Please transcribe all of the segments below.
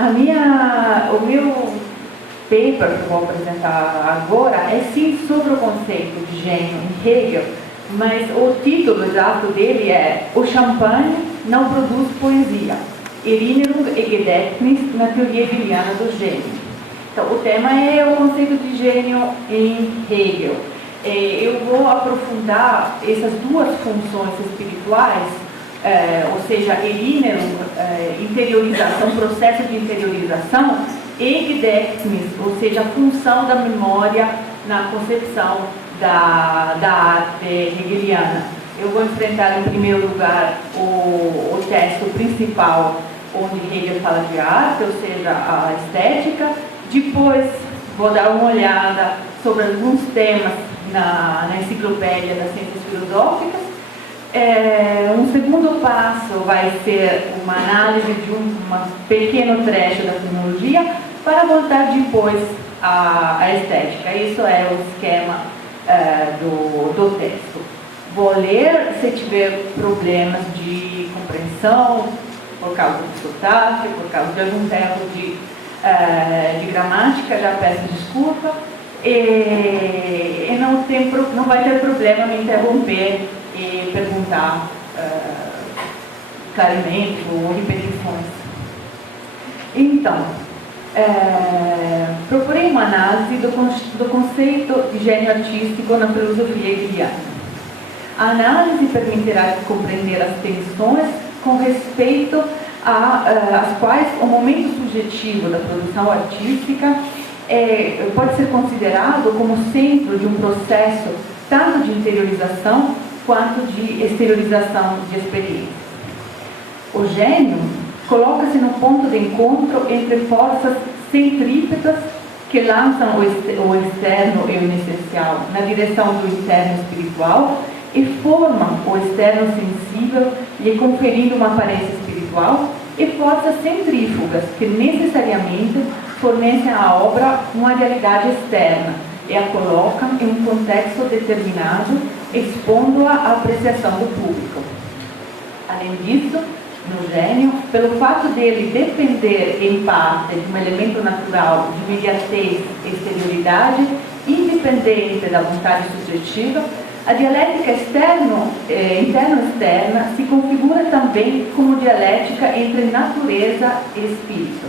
O meu paper que eu vou apresentar agora é sim sobre o conceito de gênio em Hegel, mas o título exato dele é O Champagne não produz poesia, Erinnerung e Gedächtnis na teoria hegeliana do gênio. Então, o tema é o conceito de gênio em Hegel. Eu vou aprofundar essas duas funções espirituais, ou seja, Erinnerung, interiorização, processo de interiorização, e Gedächtnis, ou seja, a função da memória na concepção da arte hegeliana. Eu vou enfrentar em primeiro lugar o texto principal, onde Hegel fala de arte, ou seja, a estética. Depois vou dar uma olhada sobre alguns temas na Enciclopédia das Ciências Filosóficas. Um segundo passo vai ser uma análise de um pequeno trecho da fenomenologia para voltar depois à estética. Isso é o esquema do texto. Vou ler, se tiver problemas de compreensão, por causa do sotaque, por causa de algum erro de gramática, já peço desculpa. E não vai ter problema me interromper e perguntar claramente ou repetições. Então, procurei uma análise do conceito de gênio artístico na filosofia hegeliana. A análise permitirá compreender as tensões com respeito às quais o momento subjetivo da produção artística pode ser considerado como centro de um processo tanto de interiorização quanto de exteriorização de experiências. O gênio coloca-se no ponto de encontro entre forças centrípetas que lançam o externo e o essencial na direção do interno espiritual e formam o externo sensível, lhe conferindo uma aparência espiritual, e forças centrífugas que necessariamente fornecem à obra uma realidade externa e a colocam em um contexto determinado, expondo-a à apreciação do público. Além disso, no gênio, pelo fato dele depender em parte de um elemento natural de imediatez e exterioridade, independente da vontade subjetiva, a dialética interno-externa se configura também como dialética entre natureza e espírito.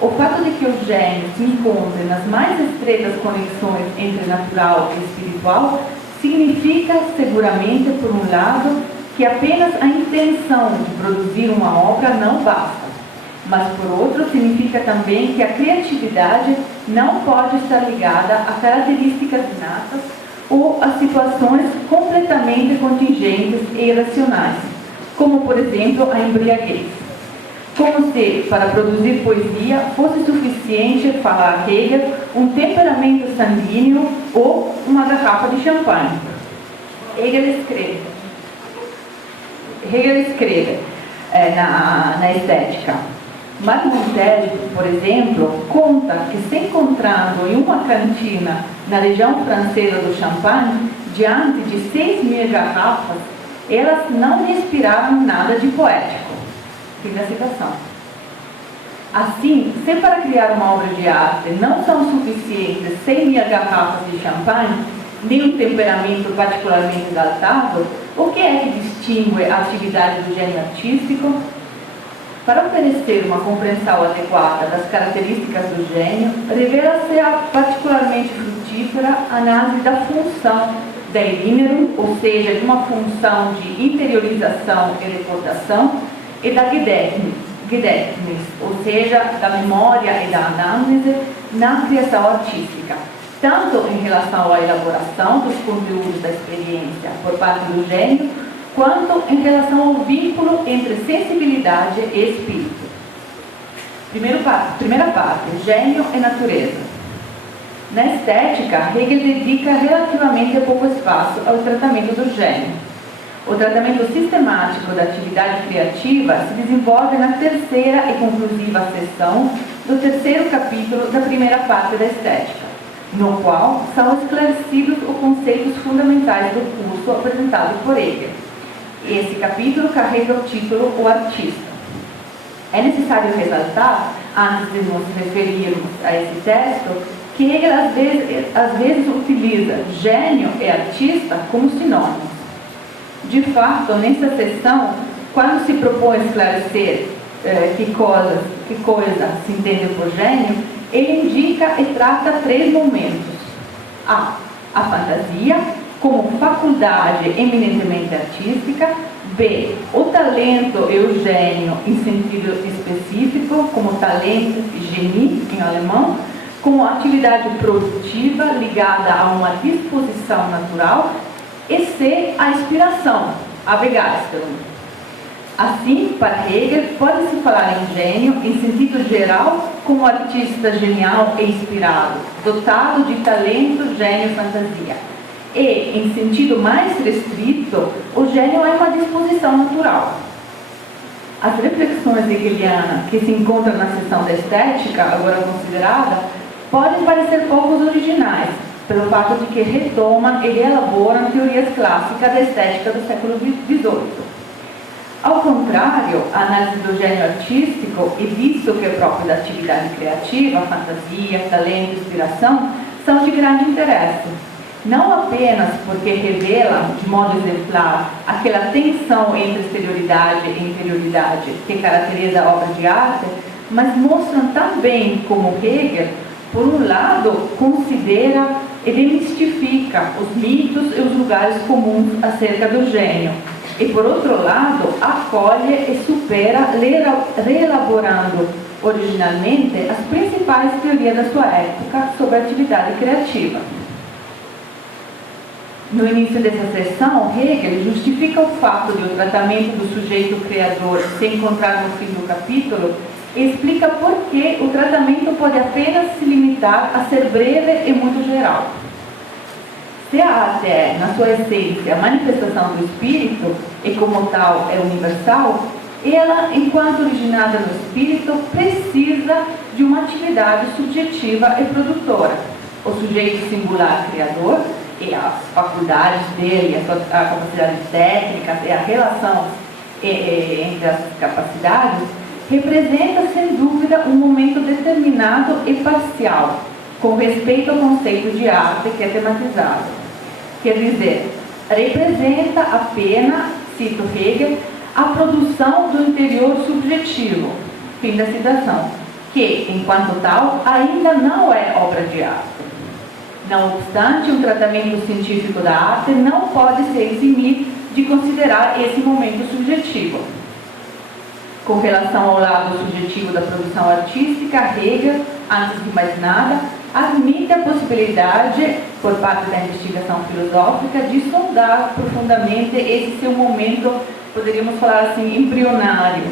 O fato de que o gênio se encontre nas mais estreitas conexões entre natural e espiritual significa, seguramente, por um lado, que apenas a intenção de produzir uma obra não basta, mas, por outro, significa também que a criatividade não pode estar ligada a características inatas ou a situações completamente contingentes e irracionais, como, por exemplo, a embriaguez. Como se, para produzir poesia, fosse suficiente, falar Hegel, um temperamento sanguíneo ou uma garrafa de champanhe. Hegel escreve na estética. Marmontel, por exemplo, conta que se encontrando em uma cantina na região francesa do Champagne, diante de 6.000 garrafas, elas não respiravam nada de poético. Fim da citação. Assim, se para criar uma obra de arte não são suficientes 100.000 garrafas de champanhe, nem um temperamento particularmente exaltado, o que é que distingue a atividade do gênio artístico? Para oferecer uma compreensão adequada das características do gênio, revela-se particularmente frutífera a análise da função da Erinnerung, ou seja, de uma função de interiorização e recordação, e da Gedächtnis, ou seja, da memória e da análise na criação artística, tanto em relação à elaboração dos conteúdos da experiência por parte do gênio, quanto em relação ao vínculo entre sensibilidade e espírito. Primeira parte, gênio e natureza. Na estética, Hegel dedica relativamente pouco espaço ao tratamento do gênio. O tratamento sistemático da atividade criativa se desenvolve na terceira e conclusiva seção do terceiro capítulo da primeira parte da estética, no qual são esclarecidos os conceitos fundamentais do curso apresentado por Hegel. Esse capítulo carrega o título O Artista. É necessário ressaltar, antes de nos referirmos a esse texto, que ele às vezes utiliza gênio e artista como sinônimos. De fato, nessa seção, quando se propõe esclarecer que coisa se entende por gênio, ele indica e trata 3 momentos. A fantasia, como faculdade eminentemente artística. B, o talento e o gênio em sentido específico, como talento e genie em alemão, como atividade produtiva ligada a uma disposição natural. E C, a inspiração, a Begeisterung. Assim, para Hegel, pode-se falar em gênio em sentido geral como artista genial e inspirado, dotado de talento, gênio e fantasia. E, em sentido mais restrito, o gênio é uma disposição natural. As reflexões hegelianas que se encontram na seção da estética, agora considerada, podem parecer poucos originais, pelo fato de que retomam e reelaboram teorias clássicas da estética do século XVIII. Ao contrário, a análise do gênio artístico, e visto que é próprio da atividade criativa, fantasia, talento, inspiração, são de grande interesse. Não apenas porque revelam, de modo exemplar, aquela tensão entre exterioridade e interioridade que caracteriza a obra de arte, mas mostram também como Hegel, por um lado, considera e demistifica os mitos e os lugares comuns acerca do gênio, e por outro lado, acolhe e supera, reelaborando originalmente as principais teorias da sua época sobre a atividade criativa. No início dessa sessão, Hegel justifica o fato de o tratamento do sujeito criador se encontrar no fim do capítulo e explica por que o tratamento pode apenas se limitar a ser breve e muito geral. Se a arte é, na sua essência, a manifestação do espírito e como tal é universal, ela, enquanto originada no espírito, precisa de uma atividade subjetiva e produtora. O sujeito singular criador e as faculdades dele, a capacidade técnica e a relação entre as capacidades, representa, sem dúvida, um momento determinado e parcial, com respeito ao conceito de arte que é tematizado. Quer dizer, representa apenas, cito Hegel, a produção do interior subjetivo, fim da citação, que, enquanto tal, ainda não é obra de arte. Não obstante, um tratamento científico da arte não pode se eximir de considerar esse momento subjetivo. Com relação ao lado subjetivo da produção artística, Hegel, antes de mais nada, admite a possibilidade, por parte da investigação filosófica, de sondar profundamente esse seu momento, poderíamos falar assim, embrionário,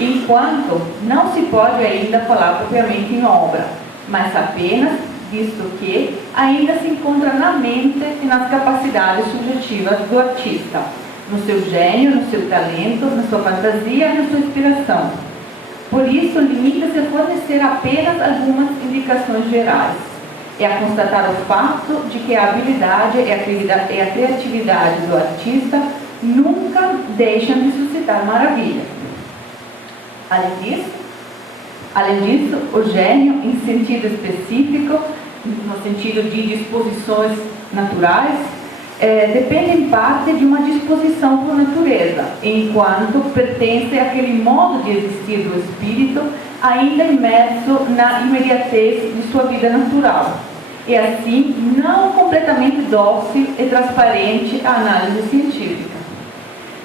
enquanto não se pode ainda falar propriamente em obra, mas apenas visto que ainda se encontra na mente e nas capacidades subjetivas do artista, no seu gênio, no seu talento, na sua fantasia e na sua inspiração. Por isso, limita-se a fornecer apenas algumas indicações gerais. É a constatar o fato de que a habilidade e a criatividade do artista nunca deixam de suscitar maravilha. Além disso, o gênio, em sentido específico, no sentido de disposições naturais, depende em parte de uma disposição por natureza, enquanto pertence àquele modo de existir do espírito ainda imerso na imediatez de sua vida natural, e assim não completamente dócil e transparente à análise científica.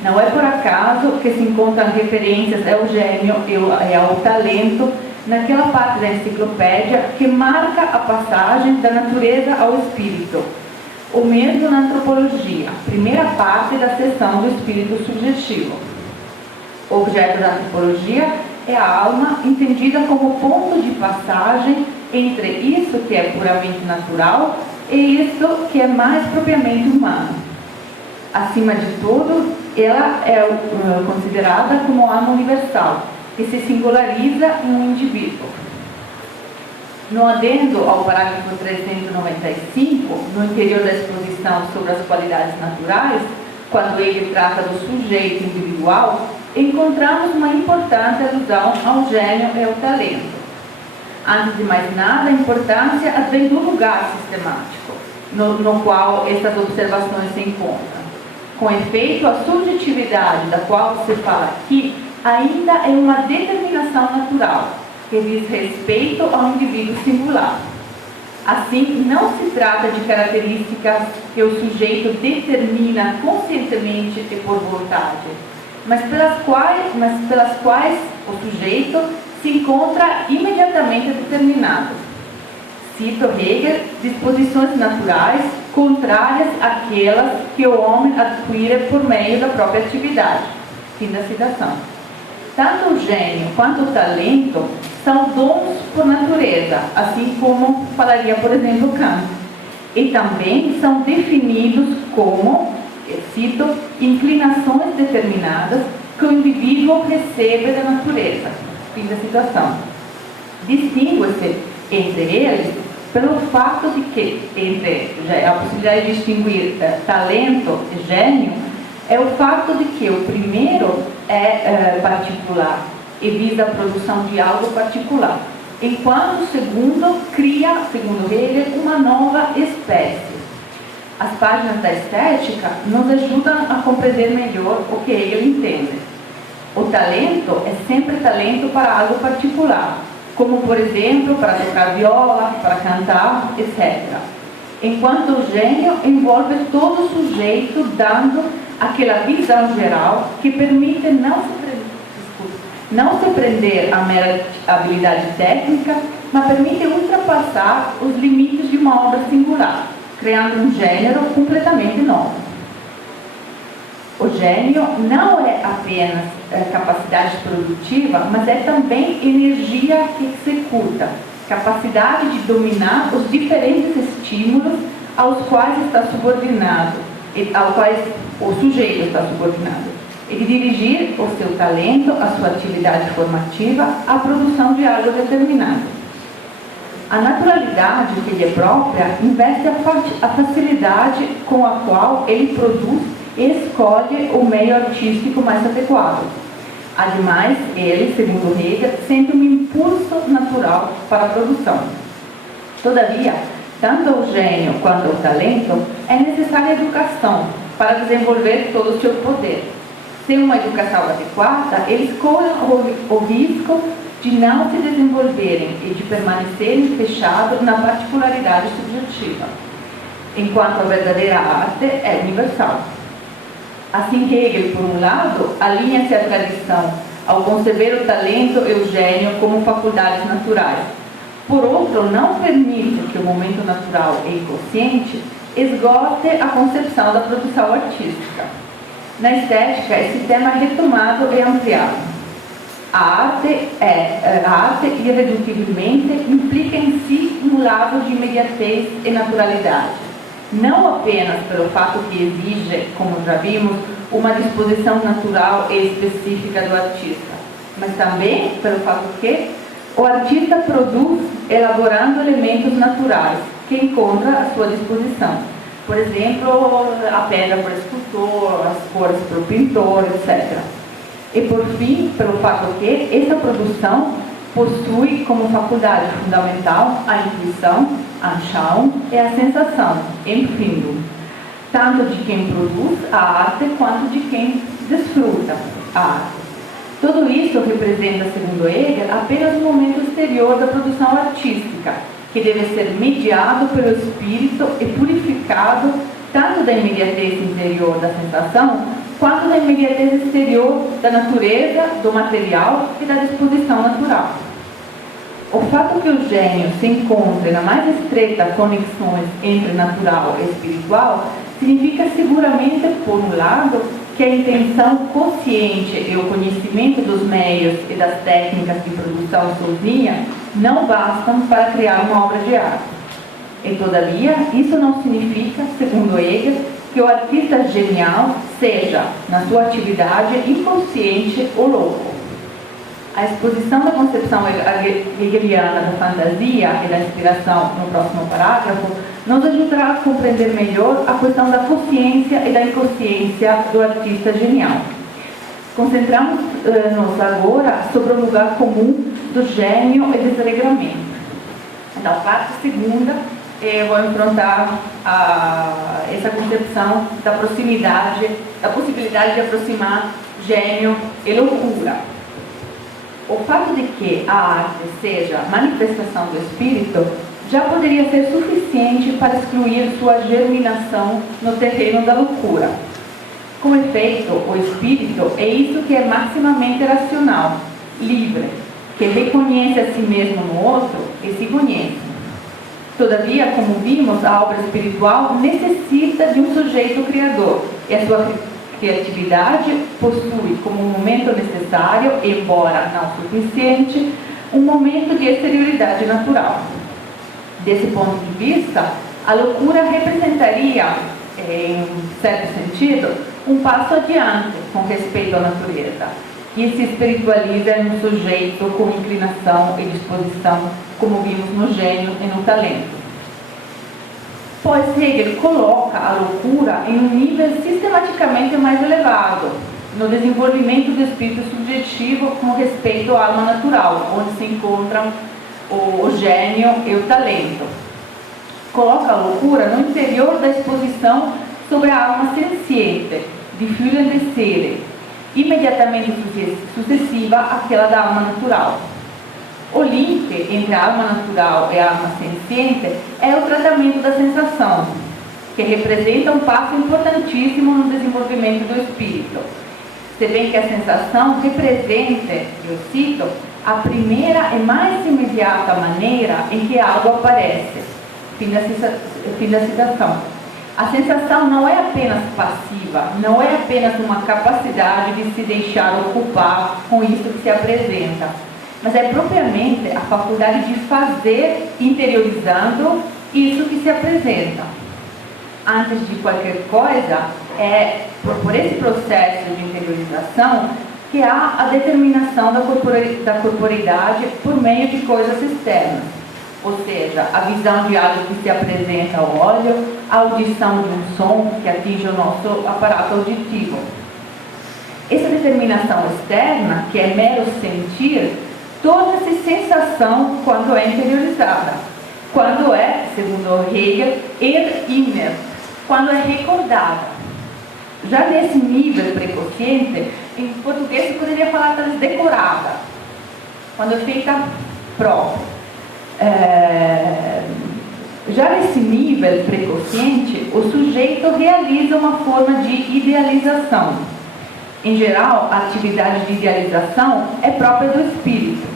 Não é por acaso que se encontram referências ao gênio e ao talento naquela parte da enciclopédia que marca a passagem da natureza ao espírito. O mesmo na antropologia, primeira parte da seção do espírito subjetivo. O objeto da antropologia é a alma entendida como ponto de passagem entre isso que é puramente natural e isso que é mais propriamente humano. Acima de tudo, ela é considerada como alma universal, que se singulariza em um indivíduo. No adendo ao parágrafo 395, no interior da exposição sobre as qualidades naturais, quando ele trata do sujeito individual, encontramos uma importante alusão ao gênio e ao talento. Antes de mais nada, a importância advém do lugar sistemático, no qual estas observações se encontram. Com efeito, a subjetividade da qual se fala aqui ainda é uma determinação natural, que diz respeito ao indivíduo singular. Assim, não se trata de características que o sujeito determina conscientemente e por vontade, mas pelas quais o sujeito se encontra imediatamente determinado. Cito Hegel, disposições naturais contrárias àquelas que o homem adquire por meio da própria atividade. Fim da citação. Tanto o gênio quanto o talento são dons por natureza, assim como falaria, por exemplo, Kant. E também são definidos como, cito, inclinações determinadas que o indivíduo recebe da natureza. Fim da citação. Distingue-se entre eles pelo fato de que, entre a possibilidade de distinguir talento e gênio, é o fato de que o primeiro é particular e visa a produção de algo particular, enquanto o segundo cria, segundo Hegel, uma nova espécie. As páginas da estética nos ajudam a compreender melhor o que Hegel entende. O talento é sempre talento para algo particular, como, por exemplo, para tocar viola, para cantar, etc. Enquanto o gênio envolve todo o sujeito, dando aquela visão geral que permite não se prender à mera habilidade técnica, mas permite ultrapassar os limites de uma obra singular, criando um gênero completamente novo. O gênio não é apenas capacidade produtiva, mas é também energia que executa, capacidade de dominar os diferentes estímulos aos quais está subordinado, aos quais o sujeito está subordinado, e de dirigir o seu talento, a sua atividade formativa, à produção de algo determinado. A naturalidade que lhe é própria investe a facilidade com a qual ele produz e escolhe o meio artístico mais adequado. Ademais, ele, segundo Hegel, sente um impulso natural para a produção. Todavia, tanto o gênio quanto o talento é necessária educação para desenvolver todo o seu poder. Sem uma educação adequada, eles correm o risco de não se desenvolverem e de permanecerem fechados na particularidade subjetiva, enquanto a verdadeira arte é universal. Assim, Hegel, por um lado, alinha-se à tradição ao conceber o talento e o gênio como faculdades naturais. Por outro, não permite que o momento natural e inconsciente esgote a concepção da produção artística. Na estética, esse tema é retomado e ampliado. A arte irredutivelmente implica em si um lado de imediatez e naturalidade, não apenas pelo fato que exige, como já vimos, uma disposição natural e específica do artista, mas também pelo fato que o artista produz elaborando elementos naturais que encontra à sua disposição. Por exemplo, a pedra para o escultor, as cores para o pintor, etc. E por fim, pelo fato que essa produção possui como faculdade fundamental a intuição, a Anschauung e a sensação, Empfindung, tanto de quem produz a arte quanto de quem desfruta a arte. Tudo isso representa, segundo Hegel, apenas um momento exterior da produção artística, que deve ser mediado pelo espírito e purificado tanto da imediatez interior da sensação, quanto da imediatez exterior da natureza, do material e da disposição natural. O fato que o gênio se encontre na mais estreita conexões entre natural e espiritual significa seguramente, por um lado, que a intenção consciente e o conhecimento dos meios e das técnicas de produção sozinha não bastam para criar uma obra de arte. E, todavia, isso não significa, segundo Hegel, que o artista genial seja, na sua atividade, inconsciente ou louco. A exposição da concepção hegeliana da fantasia e da inspiração no próximo parágrafo nos ajudará a compreender melhor a questão da consciência e da inconsciência do artista genial. Concentramos-nos agora sobre o lugar comum do gênio e do desregramento. Na parte segunda, eu vou enfrentar essa concepção da proximidade, da possibilidade de aproximar gênio e loucura. O fato de que a arte seja manifestação do espírito já poderia ser suficiente para excluir sua germinação no terreno da loucura. Com efeito, o espírito é isso que é maximamente racional, livre, que reconhece a si mesmo no outro e se conhece. Todavia, como vimos, a obra espiritual necessita de um sujeito criador, e a sua criatividade possui como um momento necessário, embora não suficiente, um momento de exterioridade natural. Desse ponto de vista, a loucura representaria, em certo sentido, um passo adiante com respeito à natureza, que se espiritualiza em um sujeito com inclinação e disposição, como vimos no gênio e no talento. Pois Hegel coloca a loucura em um nível sistematicamente mais elevado, no desenvolvimento do espírito subjetivo com respeito à alma natural, onde se encontram o gênio e o talento. Coloca a loucura no interior da exposição sobre a alma senciente, de Fühlen de Seele, imediatamente sucessiva àquela da alma natural. O link entre a alma natural e a alma senciente é o tratamento da sensação, que representa um passo importantíssimo no desenvolvimento do espírito. Se bem que a sensação representa, eu cito, a primeira e mais imediata maneira em que algo aparece. Fim da citação. A sensação não é apenas passiva, não é apenas uma capacidade de se deixar ocupar com isso que se apresenta, mas é propriamente a faculdade de fazer interiorizando isso que se apresenta. Antes de qualquer coisa, é por esse processo de interiorização que há a determinação da corporeidade por meio de coisas externas, ou seja, a visão de algo que se apresenta ao olho, a audição de um som que atinge o nosso aparato auditivo. Essa determinação externa, que é mero sentir, torna-se sensação quando é interiorizada, quando é, segundo Hegel, inner, quando é recordada. Já nesse nível precociente, em português se poderia falar talvez decorada, quando fica próprio. Já nesse nível precociente, o sujeito realiza uma forma de idealização. Em geral, a atividade de idealização é própria do espírito,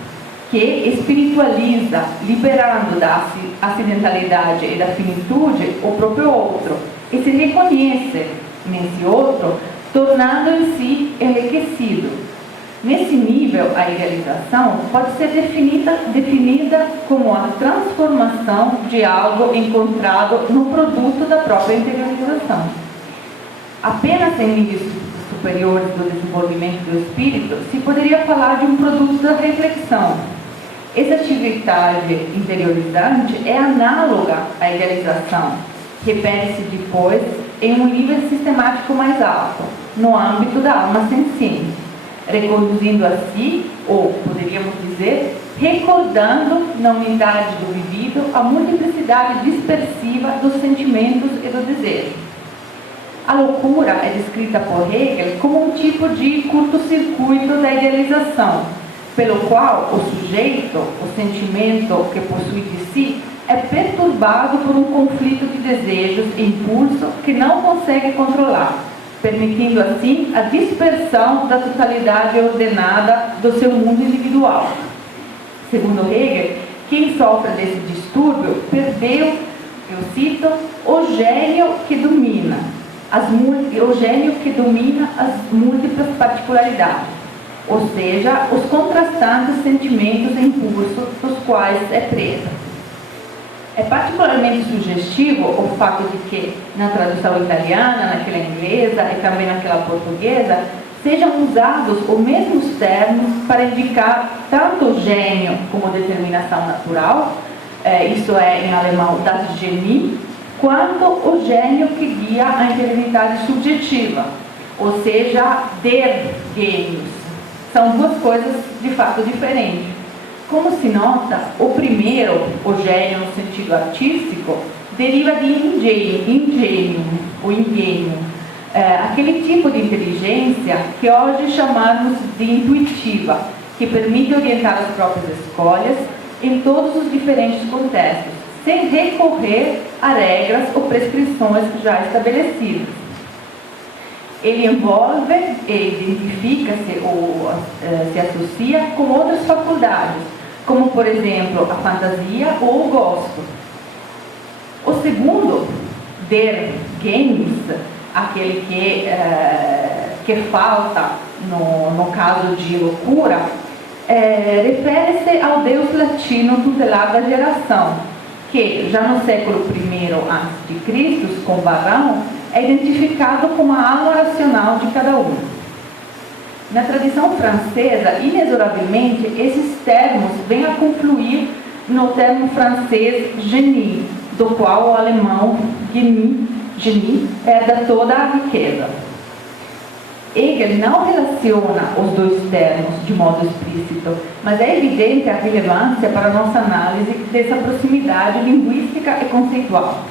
que espiritualiza, liberando da acidentalidade e da finitude o próprio outro, e se reconhece nesse outro, tornando em si enriquecido. Nesse nível, a idealização pode ser definida como a transformação de algo encontrado no produto da própria interiorização. Apenas em níveis superiores do desenvolvimento do espírito se poderia falar de um produto da reflexão. Essa atividade interiorizante é análoga à idealização, repete-se depois em um nível sistemático mais alto, no âmbito da alma senciente, reconduzindo a si, ou poderíamos dizer, recordando na unidade do vivido a multiplicidade dispersiva dos sentimentos e do desejo. A loucura é descrita por Hegel como um tipo de curto-circuito da idealização, pelo qual o sujeito, o sentimento que possui de si, é perturbado por um conflito de desejos e impulso que não consegue controlar, permitindo assim a dispersão da totalidade ordenada do seu mundo individual. Segundo Hegel, quem sofre desse distúrbio perdeu, eu cito, o gênio que domina as múltiplas particularidades, ou seja, os contrastantes sentimentos e impulsos dos quais é presa. É particularmente sugestivo o fato de que, na tradução italiana, naquela inglesa e também naquela portuguesa, sejam usados os mesmos termos para indicar tanto o gênio como determinação natural, isso é, em alemão, das Genie, quanto o gênio que guia a interioridade subjetiva, ou seja, der genius. São duas coisas de fato diferentes. Como se nota, o primeiro, o gênio no sentido artístico, deriva de ingênuo, o ingênuo, aquele tipo de inteligência que hoje chamamos de intuitiva, que permite orientar as próprias escolhas em todos os diferentes contextos, sem recorrer a regras ou prescrições já estabelecidas. Ele envolve e identifica-se ou se associa com outras faculdades, como, por exemplo, a fantasia ou o gosto. O segundo, der genius, aquele que falta no caso de loucura, refere-se ao deus latino tutelar da geração, que já no século I a.C., com Varão, é identificado como a alma racional de cada um. Na tradição francesa, inexoravelmente, esses termos vêm a confluir no termo francês génie, do qual o alemão génie herda toda a riqueza. Hegel não relaciona os dois termos de modo explícito, mas é evidente a relevância para a nossa análise dessa proximidade linguística e conceitual.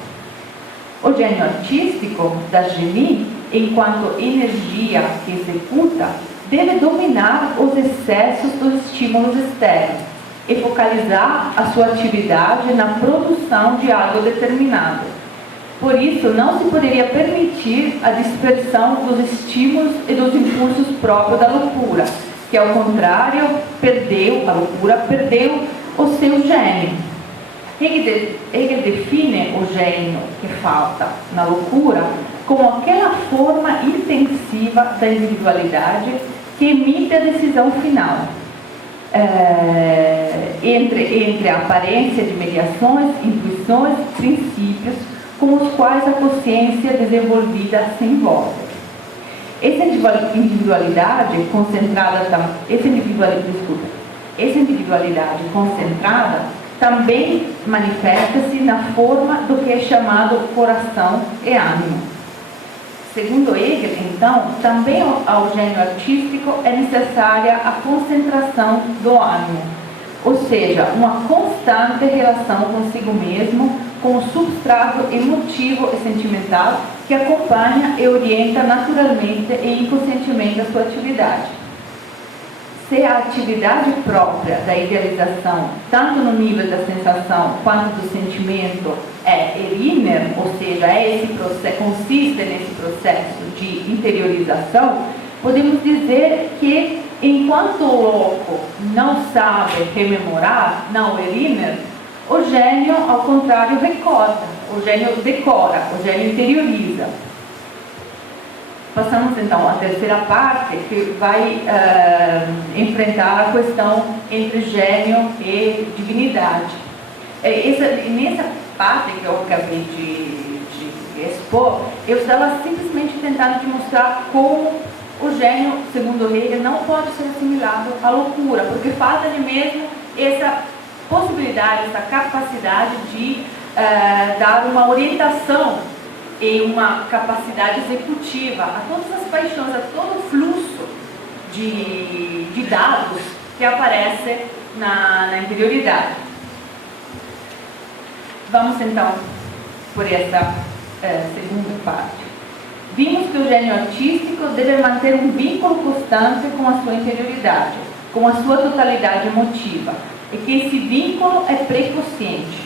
O gênio artístico da génie, enquanto energia que executa, deve dominar os excessos dos estímulos externos e focalizar a sua atividade na produção de algo determinado. Por isso, não se poderia permitir a dispersão dos estímulos e dos impulsos próprios da loucura, que, ao contrário, a loucura perdeu o seu gênio. Hegel define o gênio que falta na loucura como aquela forma intensiva da individualidade que emite a decisão final, entre a aparência de mediações, intuições, princípios com os quais a consciência desenvolvida se envolve. Essa individualidade concentrada também manifesta-se na forma do que é chamado coração e ânimo. Segundo Hegel, então, também ao gênio artístico é necessária a concentração do ânimo, ou seja, uma constante relação consigo mesmo, com o substrato emotivo e sentimental que acompanha e orienta naturalmente e inconscientemente a sua atividade. Se a atividade própria da idealização, tanto no nível da sensação quanto do sentimento, é eriner, ou seja, consiste nesse processo de interiorização, podemos dizer que, enquanto o louco não sabe rememorar, não eriner, o gênio, ao contrário, recorda, o gênio decora, o gênio interioriza. Passamos então à terceira parte, que vai enfrentar a questão entre gênio e divinidade. Nessa parte que eu acabei de expor, eu estava simplesmente tentando te mostrar como o gênio, segundo Hegel, não pode ser assimilado à loucura, porque falta-lhe mesmo essa possibilidade, essa capacidade de dar uma orientação e uma capacidade executiva a todas as paixões, a todo o fluxo de dados que aparece na interioridade. Vamos então por essa segunda parte. Vimos que o gênio artístico deve manter um vínculo constante com a sua interioridade, com a sua totalidade emotiva, e que esse vínculo é pré-consciente.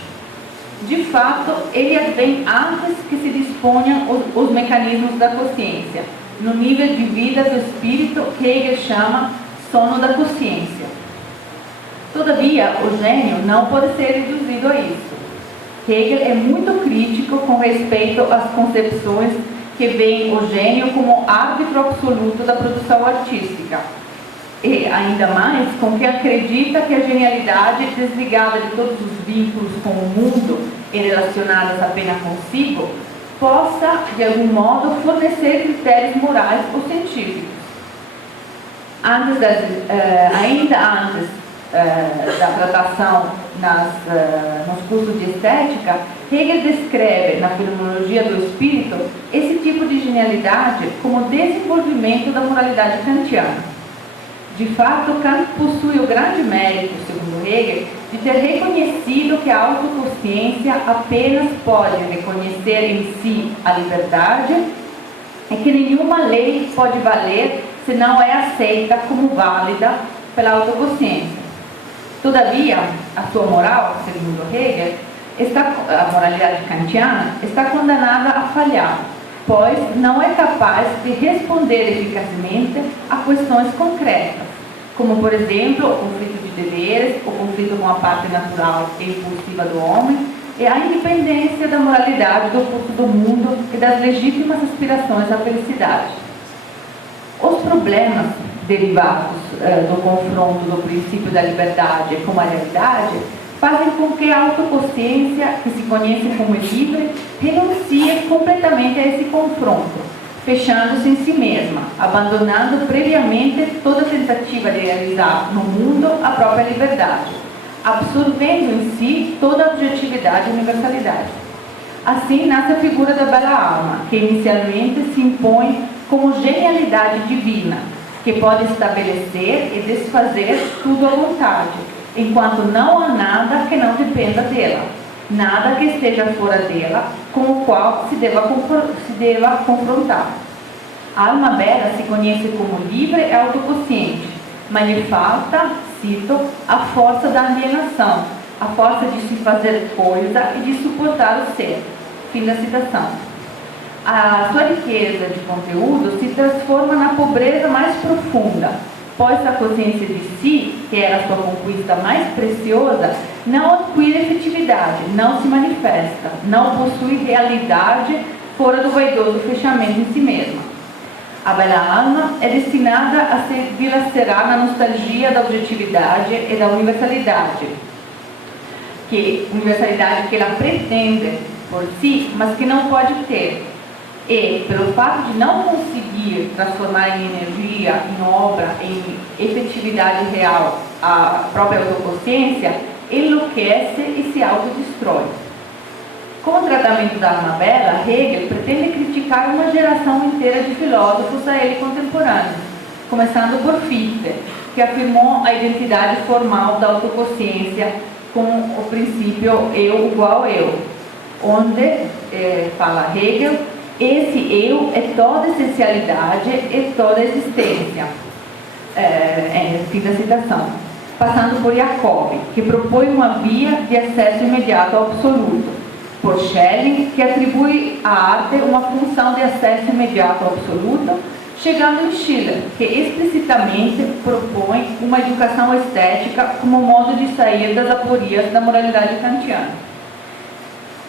De fato, ele advém antes que se disponham os mecanismos da consciência, no nível de vida do espírito que Hegel chama sono da consciência. Todavia, o gênio não pode ser reduzido a isso. Hegel é muito crítico com respeito às concepções que veem o gênio como árbitro absoluto da produção artística, e ainda mais com que acredita que a genialidade, desligada de todos os vínculos com o mundo e relacionadas apenas consigo, possa, de algum modo, fornecer critérios morais ou científicos. Ainda antes da tratação nos cursos de estética, Hegel descreve, na fenomenologia do espírito, esse tipo de genialidade como desenvolvimento da moralidade kantiana. De fato, Kant possui o grande mérito, segundo Hegel, de ter reconhecido que a autoconsciência apenas pode reconhecer em si a liberdade e que nenhuma lei pode valer se não é aceita como válida pela autoconsciência. Todavia, a sua moral, segundo Hegel, a moralidade kantiana, está condenada a falhar, pois não é capaz de responder eficazmente a questões concretas, como, por exemplo, o conflito de deveres, o conflito com a parte natural e impulsiva do homem, e a independência da moralidade do curso do mundo e das legítimas aspirações à felicidade. Os problemas derivados do confronto do princípio da liberdade com a realidade fazem com que a autoconsciência, que se conhece como livre, renuncie completamente a esse confronto, fechando-se em si mesma, abandonando previamente toda tentativa de realizar no mundo a própria liberdade, absorvendo em si toda a objetividade e universalidade. Assim nasce a figura da bela alma, que inicialmente se impõe como genialidade divina, que pode estabelecer e desfazer tudo à vontade, enquanto não há nada que não dependa dela, nada que esteja fora dela, com o qual se deva confrontar. A alma bela se conhece como livre e autoconsciente, mas lhe falta, cito, a força da alienação, a força de se fazer coisa e de suportar o ser. Fim da citação. A sua riqueza de conteúdo se transforma na pobreza mais profunda, pois a consciência de si, que era a sua conquista mais preciosa, não adquire efetividade, não se manifesta, não possui realidade fora do vaidoso fechamento em si mesma. A bela alma é destinada a se dilacerar na nostalgia da objetividade e da universalidade que ela pretende por si, mas que não pode ter. E, pelo fato de não conseguir transformar em energia, em obra, em efetividade real a própria autoconsciência, enlouquece e se autodestrói. Com o tratamento da alma bela, Hegel pretende criticar uma geração inteira de filósofos a ele contemporâneos, começando por Fichte, que afirmou a identidade formal da autoconsciência com o princípio eu igual eu, onde, fala Hegel, esse eu é toda essencialidade e toda existência. Fim da citação. Passando por Jacob, que propõe uma via de acesso imediato ao absoluto. Por Schelling, que atribui à arte uma função de acesso imediato ao absoluto, chegando em Schiller, que explicitamente propõe uma educação estética como modo de sair das aporias da moralidade kantiana.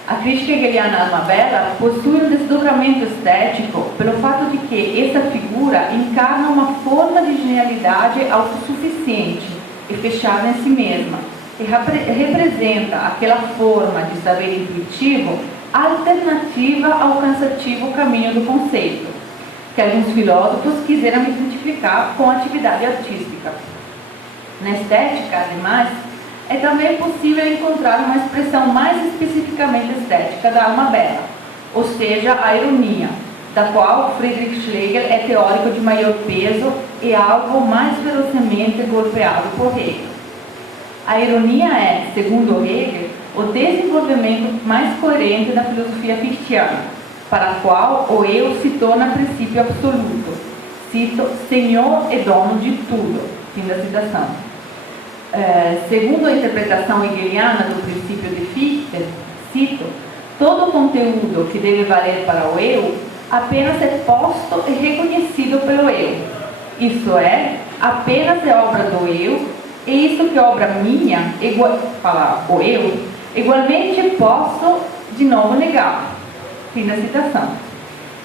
A crítica hegeliana à alma bela possui um desdobramento estético pelo fato de que essa figura encarna uma forma de genialidade autossuficiente e fechada em si mesma, e representa aquela forma de saber intuitivo alternativa ao cansativo caminho do conceito, que alguns filósofos quiseram identificar com a atividade artística. Na estética, ademais, é também possível encontrar uma expressão mais especificamente estética da alma bela, ou seja, a ironia, da qual Friedrich Schlegel é teórico de maior peso e algo mais ferozmente golpeado por Hegel. A ironia é, segundo Hegel, o desenvolvimento mais coerente da filosofia fichtiana, para a qual o eu se torna princípio absoluto. Cito, senhor e dono de tudo. Fim da citação. Segundo a interpretação hegeliana do princípio de Fichte, cito, todo conteúdo que deve valer para o eu apenas é posto e reconhecido pelo eu. Isto é, apenas é obra do eu, e isto que é obra minha, o eu, igualmente posso de novo negar. Fim da citação.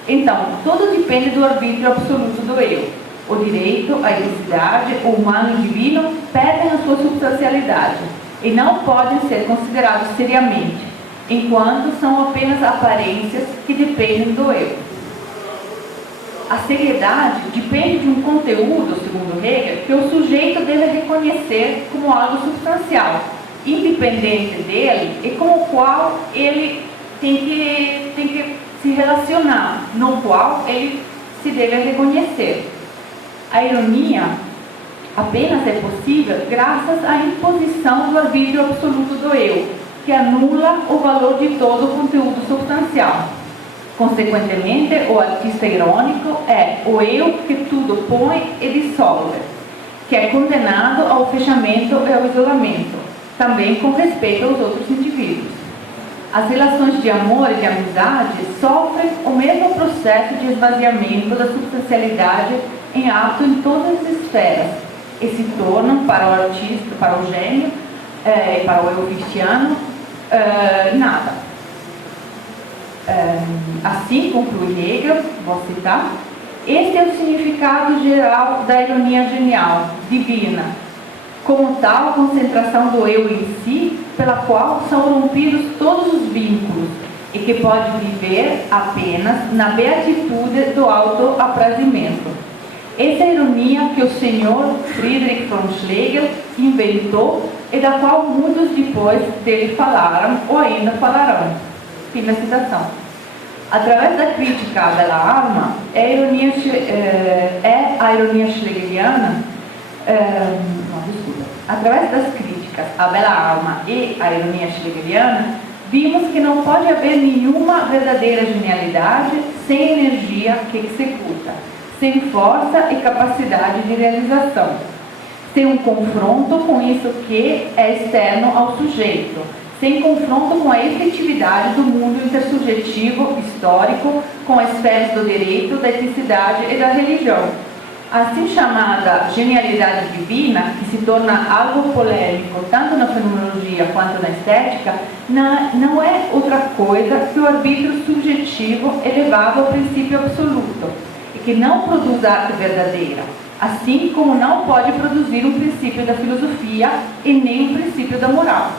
Então, tudo depende do arbítrio absoluto do eu. O direito, a identidade, o humano e o divino perdem a sua substancialidade e não podem ser considerados seriamente, enquanto são apenas aparências que dependem do eu. A seriedade depende de um conteúdo, segundo Hegel, que o sujeito deve reconhecer como algo substancial, independente dele e com o qual ele tem que se relacionar, no qual ele se deve reconhecer. A ironia apenas é possível graças à imposição do arbítrio absoluto do eu, que anula o valor de todo o conteúdo substancial. Consequentemente, o artista irônico é o eu que tudo põe e dissolve, que é condenado ao fechamento e ao isolamento, também com respeito aos outros indivíduos. As relações de amor e de amizade sofrem o mesmo processo de esvaziamento da substancialidade em ato em todas as esferas e se tornam, para o artista, para o gênio e para o eu cristiano, nada. Assim conclui Hegel, vou citar, este é o significado geral da ironia genial, divina, como tal concentração do eu em si, pela qual são rompidos todos os vínculos e que pode viver apenas na beatitude do autoaprazimento. Essa é a ironia que o senhor Friedrich von Schlegel inventou e da qual muitos depois dele falaram ou ainda falarão. Fim da citação. Através da crítica à bela alma, a ironia schlegeliana, através das críticas à bela alma e à ironia schlegeliana, vimos que não pode haver nenhuma verdadeira genialidade sem energia que executa, sem força e capacidade de realização, sem um confronto com isso que é externo ao sujeito, sem confronto com a efetividade do mundo intersubjetivo histórico, com as esferas do direito, da eticidade e da religião. A assim chamada genialidade divina, que se torna algo polêmico tanto na fenomenologia quanto na estética, não é outra coisa que o arbítrio subjetivo elevado ao princípio absoluto, e que não produz arte verdadeira, assim como não pode produzir um princípio da filosofia e nem um princípio da moral.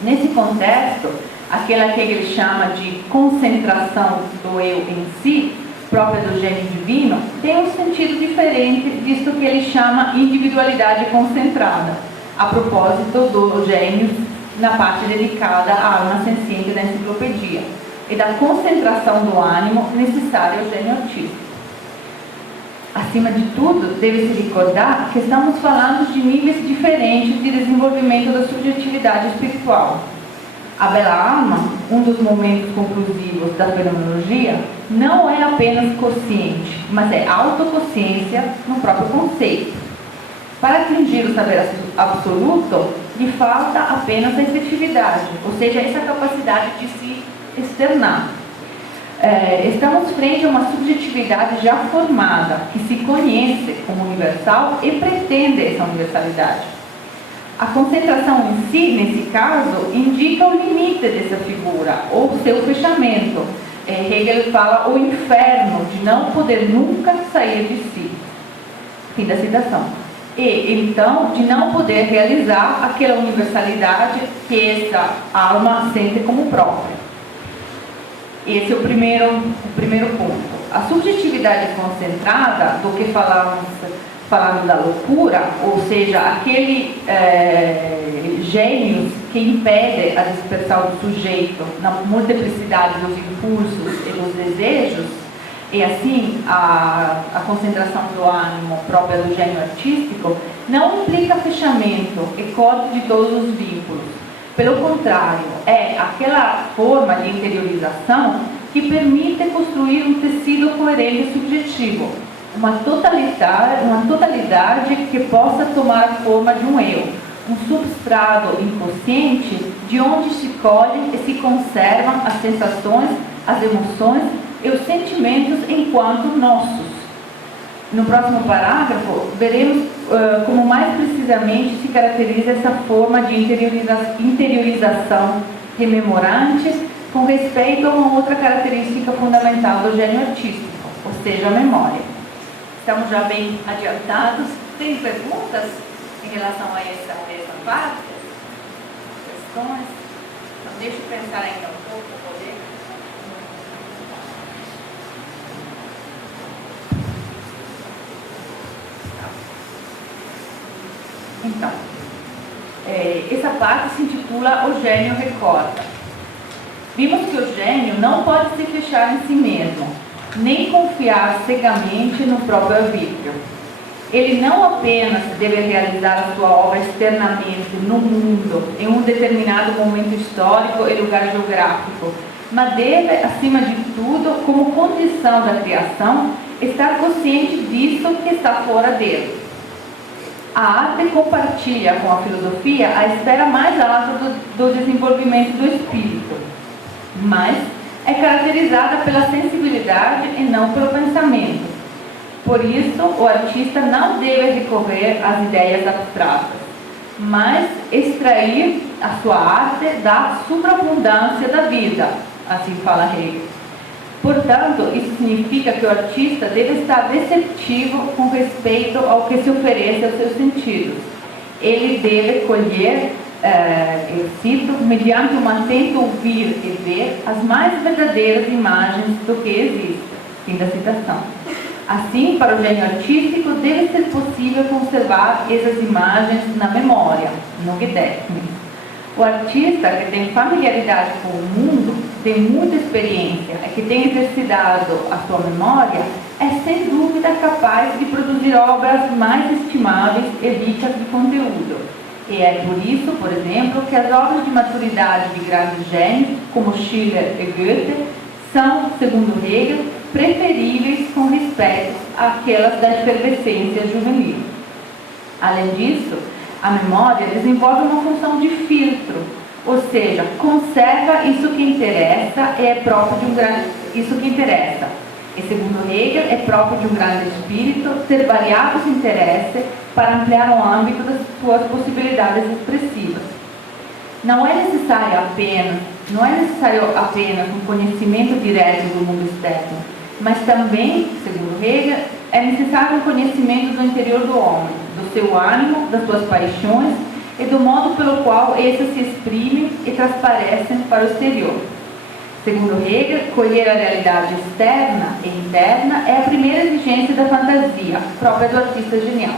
Nesse contexto, aquela que ele chama de concentração do eu em si, própria do gênio divino, tem um sentido diferente disto que ele chama individualidade concentrada, a propósito do gênio na parte dedicada à alma senciente da enciclopedia, e da concentração do ânimo necessária ao gênio artístico. Acima de tudo, deve-se recordar que estamos falando de níveis diferentes de desenvolvimento da subjetividade espiritual. A bela alma, um dos momentos conclusivos da fenomenologia, não é apenas consciente, mas é autoconsciência no próprio conceito. Para atingir o saber absoluto, lhe falta apenas a efetividade, ou seja, essa capacidade de se externar. Estamos frente a uma subjetividade já formada, que se conhece como universal e pretende essa universalidade. A concentração em si, nesse caso, indica o limite dessa figura, ou seu fechamento. Hegel fala o inferno de não poder nunca sair de si. Fim da citação. E, então, de não poder realizar aquela universalidade que essa alma sente como própria. Esse é o primeiro ponto. A subjetividade concentrada, do que falando da loucura, ou seja, aquele gênio que impede a dispersão do sujeito na multiplicidade dos impulsos e dos desejos, e assim a concentração do ânimo própria do gênio artístico, não implica fechamento e corte de todos os vínculos. Pelo contrário, é aquela forma de interiorização que permite construir um tecido coerente e subjetivo, uma totalidade que possa tomar a forma de um eu, um substrato inconsciente de onde se colhem e se conservam as sensações, as emoções e os sentimentos enquanto nossos. No próximo parágrafo, veremos como mais precisamente se caracteriza essa forma de interiorização rememorante com respeito a uma outra característica fundamental do gênio artístico, ou seja, a memória. Estamos já bem adiantados. Tem perguntas em relação a essa parte? Questões? Então, deixa eu pensar ainda um pouco para poder. Então, essa parte se intitula O Gênio Recorda. Vimos que o gênio não pode se fechar em si mesmo, nem confiar cegamente no próprio arbítrio. Ele não apenas deve realizar a sua obra externamente no mundo, em um determinado momento histórico e lugar geográfico, mas deve, acima de tudo, como condição da criação, estar consciente disso que está fora dele. A arte compartilha com a filosofia a esfera mais alta do desenvolvimento do espírito, mas é caracterizada pela sensibilidade e não pelo pensamento. Por isso, o artista não deve recorrer às ideias abstratas, mas extrair a sua arte da superabundância da vida, assim fala Hegel. Portanto, isso significa que o artista deve estar receptivo com respeito ao que se oferece aos seus sentidos. Ele deve colher, eu cito, mediante um atento ouvir e ver as mais verdadeiras imagens do que existe. Fim da citação. Assim, para o gênio artístico, deve ser possível conservar essas imagens na memória, no Gedächtnis. O artista que tem familiaridade com o mundo, tem muita experiência e que tem exercitado a sua memória, é sem dúvida capaz de produzir obras mais estimáveis e ricas de conteúdo. E é por isso, por exemplo, que as obras de maturidade de grandes gênios, como Schiller e Goethe, são, segundo Hegel, preferíveis com respeito àquelas da efervescência juvenil. Além disso, a memória desenvolve uma função de filtro, ou seja, conserva isso que interessa e é próprio de um grande isso que interessa. E segundo Hegel, é próprio de um grande espírito ter variados interesses para ampliar o âmbito das suas possibilidades expressivas. Não é necessário apenas um conhecimento direto do mundo externo, mas também, segundo Hegel, é necessário um conhecimento do interior do homem, do seu ânimo, das suas paixões e do modo pelo qual essas se exprimem e transparecem para o exterior. Segundo Hegel, colher a realidade externa e interna é a primeira exigência da fantasia, própria do artista genial.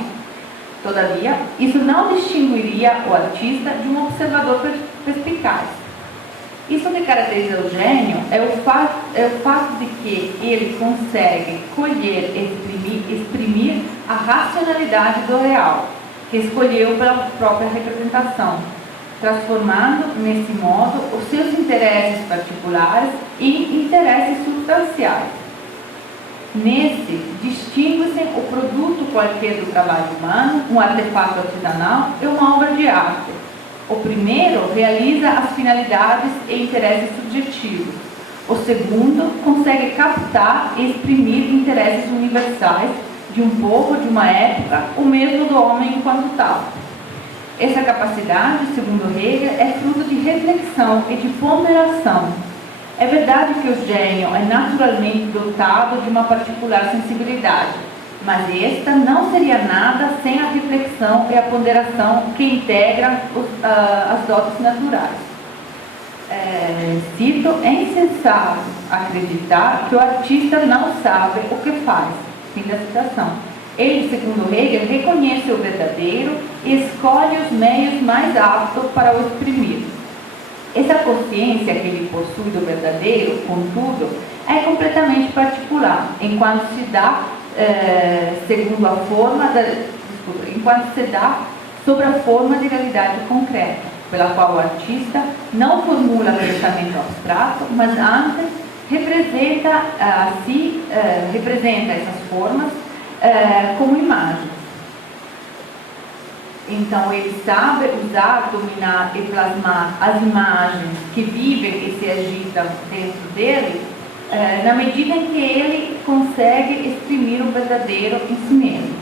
Todavia, isso não distinguiria o artista de um observador perspicaz. Isso que caracteriza o gênio é o fato de que ele consegue colher e exprimir a racionalidade do real, que escolheu pela própria representação, transformando, nesse modo, os seus interesses particulares em interesses substanciais. Nesse, distingue-se o produto qualquer do trabalho humano, um artefato artesanal e uma obra de arte. O primeiro realiza as finalidades e interesses subjetivos. O segundo consegue captar e exprimir interesses universais de um povo, de uma época, ou mesmo do homem enquanto tal. Essa capacidade, segundo Hegel, é fruto de reflexão e de ponderação. É verdade que o gênio é naturalmente dotado de uma particular sensibilidade, mas esta não seria nada sem a reflexão e a ponderação que integram as dotes naturais. Cito, é insensato acreditar que o artista não sabe o que faz. Fim da citação. Ele, segundo Hegel, reconhece o verdadeiro e escolhe os meios mais aptos para o exprimir. Essa consciência que ele possui do verdadeiro, contudo, é completamente particular, enquanto se dá sobre a forma de realidade concreta, pela qual o artista não formula pensamento abstrato, mas antes representa essas formas como imagens. Então, ele sabe usar, dominar e plasmar as imagens que vivem e se agitam dentro dele, na medida em que ele consegue exprimir o verdadeiro em si mesmo.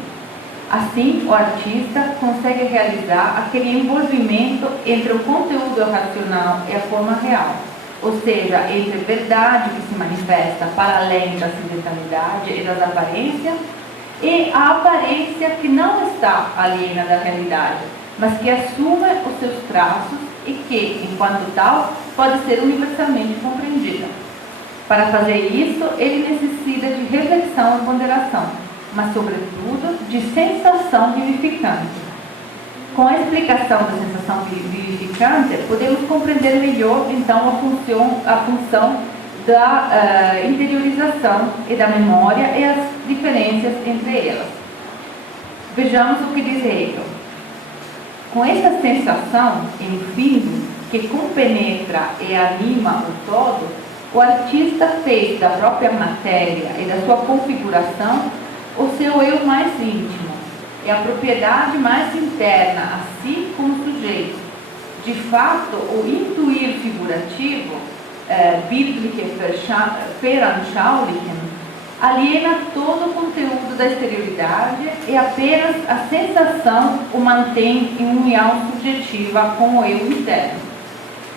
Assim, o artista consegue realizar aquele envolvimento entre o conteúdo racional e a forma real, ou seja, entre a verdade que se manifesta para além da acidentalidade e das aparências, e a aparência que não está aliena da realidade, mas que assume os seus traços e que, enquanto tal, pode ser universalmente compreendida. Para fazer isso, ele necessita de reflexão e ponderação, mas, sobretudo, de sensação vivificante. Com a explicação da sensação vivificante, podemos compreender melhor, então, a função da interiorização e da memória e as diferenças entre elas. Vejamos o que diz Hegel. Com essa sensação, enfim, que compenetra e anima o todo, o artista fez da própria matéria e da sua configuração o seu eu mais íntimo, e a propriedade mais interna a si como sujeito. De fato, o intuir figurativo, bildliche Veranschaulichen, aliena todo o conteúdo da exterioridade e apenas a sensação o mantém em união subjetiva com o eu interno.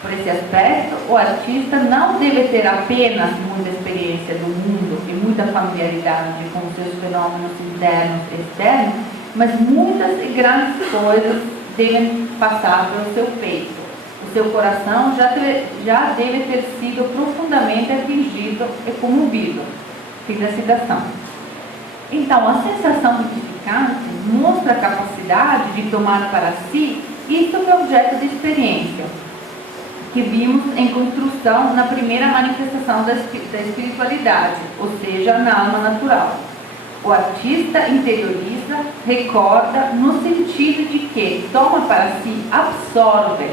Por esse aspecto, o artista não deve ter apenas muita experiência do mundo e muita familiaridade com os seus fenômenos internos e externos, mas muitas e grandes coisas devem passar pelo seu peito. O seu coração já deve ter sido profundamente atingido e comovido. Fim da citação. Então, a sensação vivificante mostra a capacidade de tomar para si isto que é objeto de experiência, que vimos em construção na primeira manifestação da espiritualidade, ou seja, na alma natural. O artista interioriza, recorda, no sentido de que toma para si, absorve,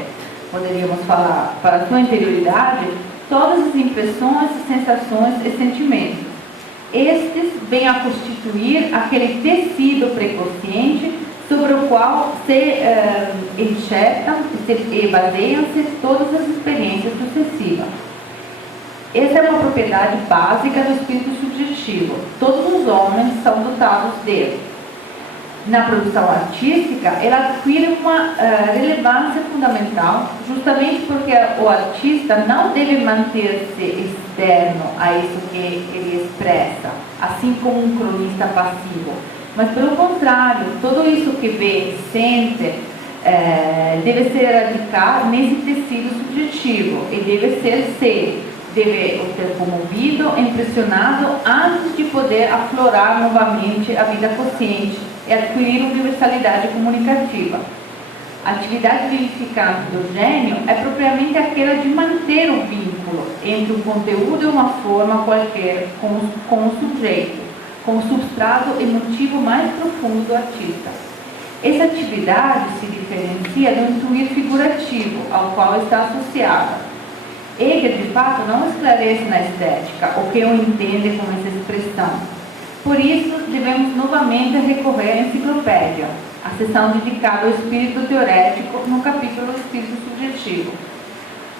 poderíamos falar, para a sua interioridade, todas as impressões, sensações e sentimentos. Estes vêm a constituir aquele tecido preconsciente sobre o qual se enxertam e baseiam-se todas as experiências sucessivas. Essa é uma propriedade básica do espírito subjetivo. Todos os homens são dotados dele. Na produção artística, ela adquire uma relevância fundamental, justamente porque o artista não deve manter-se externo a isso que ele expressa, assim como um cronista passivo. Mas, pelo contrário, tudo isso que vê e sente deve ser radicado nesse tecido subjetivo e deve ter comovido, impressionado antes de poder aflorar novamente a vida consciente e adquirir universalidade comunicativa. A atividade vivificante do gênio é propriamente aquela de manter o vínculo entre um conteúdo e uma forma qualquer com o sujeito, com o substrato emotivo mais profundo do artista. Essa atividade se diferencia do intuir figurativo, ao qual está associada. Hegel, de fato, não esclarece na estética o que eu entendo com essa expressão. Por isso, devemos novamente recorrer à enciclopédia, a seção dedicada ao espírito teorético, no capítulo Espírito Subjetivo.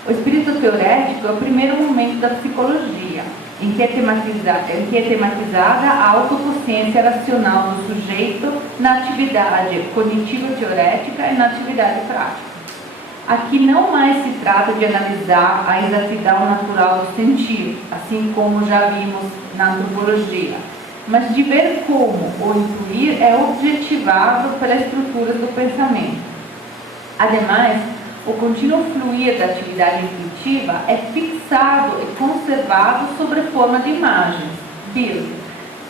O espírito teorético é o primeiro momento da psicologia, em que é tematizada a autoconsciência racional do sujeito na atividade cognitiva teorética e na atividade prática. Aqui não mais se trata de analisar a exatidão natural do sentido, assim como já vimos na antropologia, mas de ver como o intuir é objetivado pelas estruturas do pensamento. Ademais, o contínuo fluir da atividade intuitiva é fixado e conservado sob forma de imagens, bild,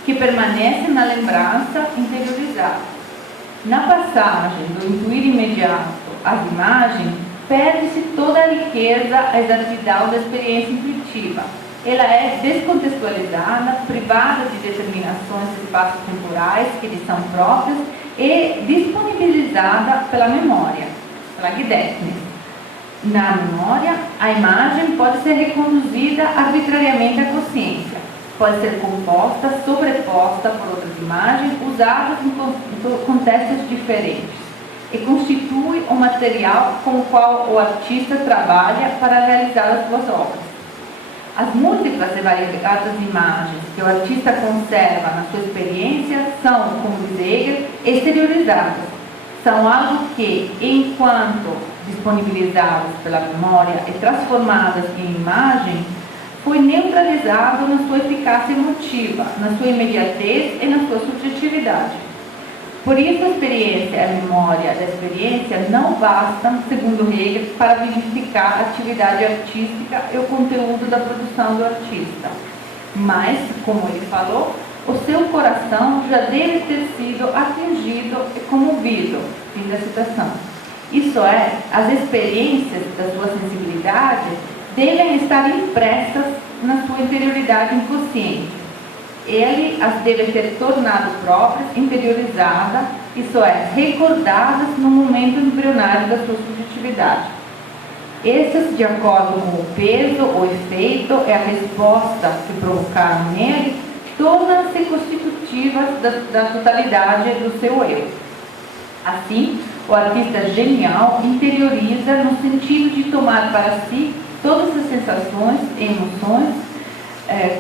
que permanecem na lembrança interiorizada. Na passagem do intuir imediato às imagens, perde-se toda a riqueza, a exatidão da experiência intuitiva. Ela é descontextualizada, privada de determinações espaço-temporais que lhe são próprias e disponibilizada pela memória, pela Gedächtnis. Na memória, a imagem pode ser reconduzida arbitrariamente à consciência, pode ser composta, sobreposta por outras imagens usadas em contextos diferentes e constitui o material com o qual o artista trabalha para realizar as suas obras. As múltiplas e variegadas imagens que o artista conserva na sua experiência são, como diz Hegel, exteriorizadas. São algo que, enquanto disponibilizadas pela memória e transformadas em imagem, foi neutralizado na sua eficácia emotiva, na sua imediatez e na sua subjetividade. Por isso, a experiência e a memória da experiência não bastam, segundo Hegel, para vivificar a atividade artística e o conteúdo da produção do artista. Mas, como ele falou, o seu coração já deve ter sido atingido e comovido. Fim da citação. Isso é, as experiências da sua sensibilidade devem estar impressas na sua interioridade inconsciente. Ele as deve ter tornado próprias, interiorizadas, isso é, recordadas no momento embrionário da sua subjetividade. Essas, de acordo com o peso, o efeito e a resposta que provocaram nele, tornam-se constitutivas da totalidade do seu eu. Assim, o artista genial interioriza no sentido de tomar para si todas as sensações e emoções,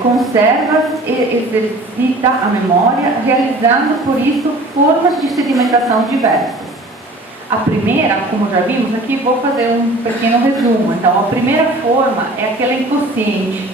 conserva e exercita a memória, realizando por isso formas de sedimentação diversas. A primeira, como já vimos aqui, vou fazer um pequeno resumo. Então, a primeira forma é aquela inconsciente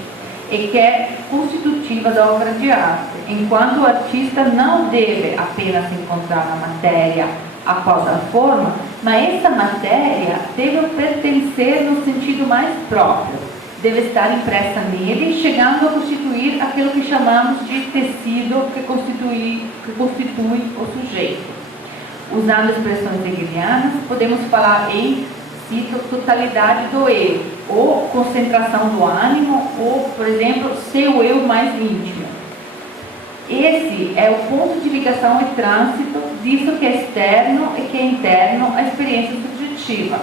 e que é constitutiva da obra de arte, enquanto o artista não deve apenas encontrar na matéria a qual dá forma, mas essa matéria deve pertencer no sentido mais próprio, deve estar impressa nele, chegando a constituir aquilo que chamamos de tecido que constitui o sujeito. Usando expressões hegelianas, podemos falar em, cito, totalidade do eu, ou concentração do ânimo, ou, por exemplo, seu eu mais íntimo. Esse é o ponto de ligação e trânsito disso que é externo e que é interno à experiência subjetiva.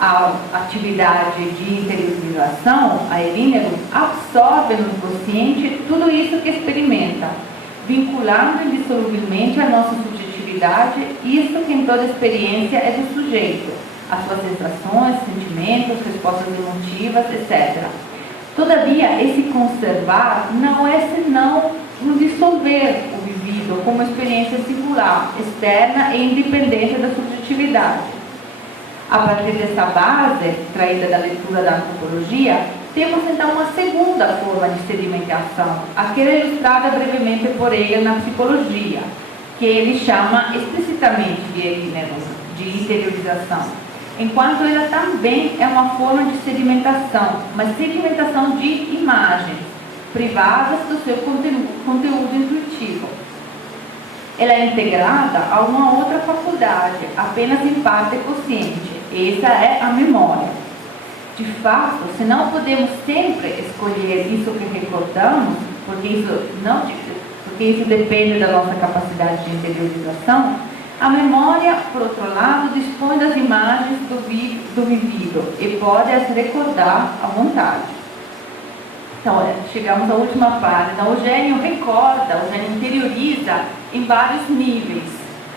A atividade de interiorização, a Erinnerung, absorve no inconsciente tudo isso que experimenta, vinculando indissoluvelmente a nossa subjetividade, isso que em toda experiência é do sujeito, as suas sensações, sentimentos, respostas emotivas, etc. Todavia, esse conservar não é senão um dissolver o vivido como experiência singular, externa e independente da subjetividade. A partir dessa base, traída da leitura da antropologia, temos então uma segunda forma de sedimentação, aquela ilustrada brevemente por Hegel na psicologia, que ele chama explicitamente de Erinnerung, de interiorização, enquanto ela também é uma forma de sedimentação, mas sedimentação de imagens, privadas do seu conteúdo intuitivo. Ela é integrada a uma outra faculdade, apenas em parte consciente. Essa é a memória. De fato, se não podemos sempre escolher isso que recordamos, porque isso depende da nossa capacidade de interiorização, a memória, por outro lado, dispõe das imagens do vivido e pode as recordar à vontade. Então, chegamos à última parte. Então, o gênio recorda, o gênio interioriza em vários níveis.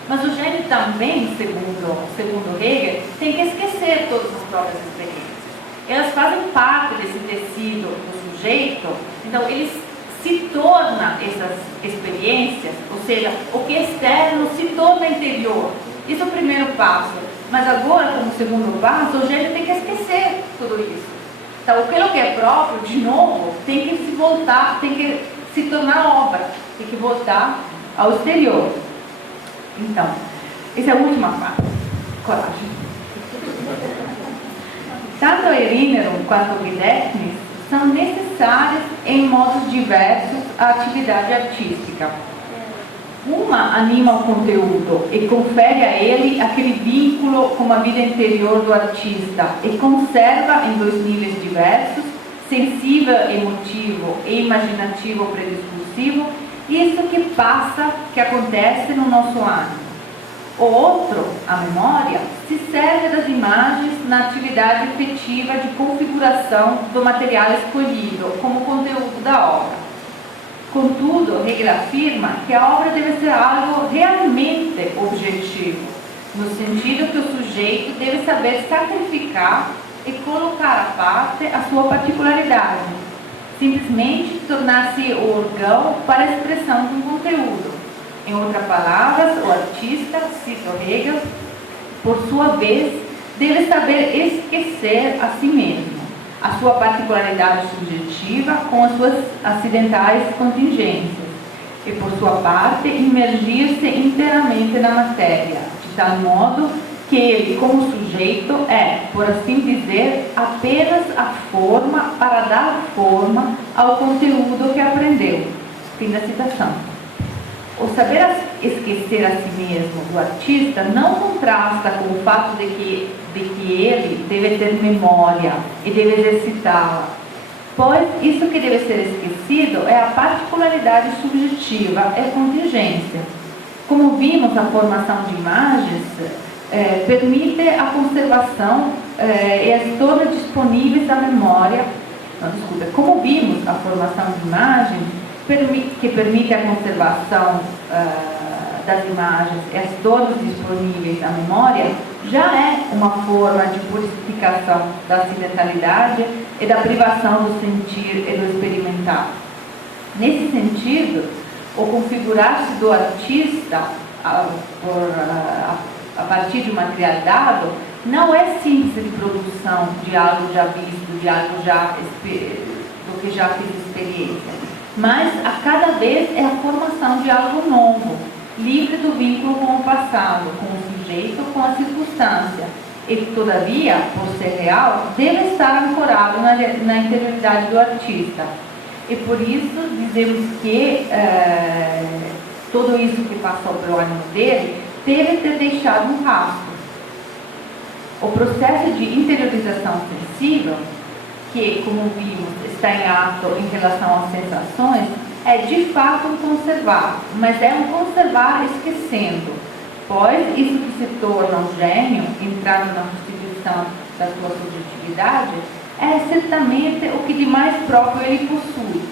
Mas o gênio também, segundo Hegel, tem que esquecer todas as próprias experiências. Elas fazem parte desse tecido do sujeito, então ele se torna essas experiências, ou seja, o que é externo se torna interior. Isso é o primeiro passo. Mas agora, como segundo passo, o gênio tem que esquecer tudo isso. Então, aquilo que é próprio, de novo, tem que se voltar, tem que se tornar obra, tem que voltar ao exterior. Então, essa é a última parte. Coragem. Tanto a Erinnerung quanto o Gedächtnis são necessárias em modos diversos à atividade artística. Uma anima o conteúdo e confere a ele aquele vínculo com a vida interior do artista e conserva em dois níveis diversos, sensível, emotivo e imaginativo prediscursivo, isso que passa, que acontece no nosso ânimo. O outro, a memória, se serve das imagens na atividade efetiva de configuração do material escolhido como conteúdo da obra. Contudo, Hegel afirma que a obra deve ser algo realmente objetivo, no sentido que o sujeito deve saber sacrificar e colocar à parte a sua particularidade, simplesmente tornar-se o órgão para a expressão de um conteúdo. Em outras palavras, o artista, cito Hegel, por sua vez, deve saber esquecer a si mesmo, a sua particularidade subjetiva com as suas acidentais contingências, e por sua parte, imergir-se inteiramente na matéria, de tal modo que ele, como sujeito, é, por assim dizer, apenas a forma para dar forma ao conteúdo que aprendeu. Fim da citação. O saber esquecer a si mesmo do artista não contrasta com o fato de que ele deve ter memória e deve exercitá-la, pois isso que deve ser esquecido é a particularidade subjetiva e a contingência. Como vimos, a formação de imagens permite a conservação e as torna disponíveis da memória. Como vimos, a formação de imagens que permite a conservação das imagens e as torna disponíveis da memória já é uma forma de purificação da acidentalidade e da privação do sentir e do experimentar. Nesse sentido, o configurar-se do artista a partir de um material dado não é síntese de produção de algo já visto, de algo do que já fez experiência, mas a cada vez é a formação de algo novo, livre do vínculo com o passado, com o sujeito, com a circunstância, e que, todavia, por ser real, deve estar ancorado na interioridade do artista. E por isso dizemos que tudo isso que passou pelo ânimo dele deve ter deixado um rastro. O processo de interiorização sensível, que, como vimos, está em ato em relação às sensações, é de fato um conservar, mas é um conservar esquecendo, pois isso que se torna um gênio, entrando na constituição da sua subjetividade, é certamente o que de mais próprio ele possui,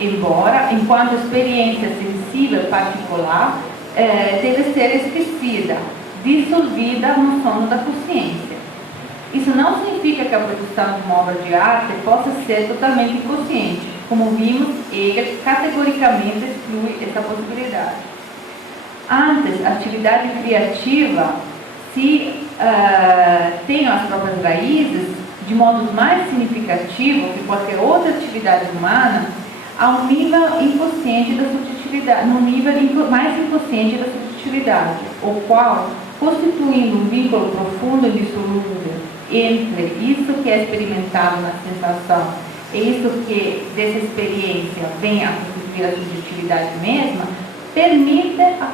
embora, enquanto experiência sensível particular, deve ser esquecida, dissolvida no sono da consciência. Isso não significa que a produção de uma obra de arte possa ser totalmente inconsciente. Como vimos, Hegel categoricamente exclui essa possibilidade. Antes, a atividade criativa, se tem as próprias raízes, de modo mais significativo que qualquer outra atividade humana, a um nível inconsciente da subjetividade, no nível mais inconsciente da subjetividade, o qual, constituindo um vínculo profundo e indissolúvel entre isso que é experimentado na sensação e isso que dessa experiência vem a constituir a subjetividade mesma, permite a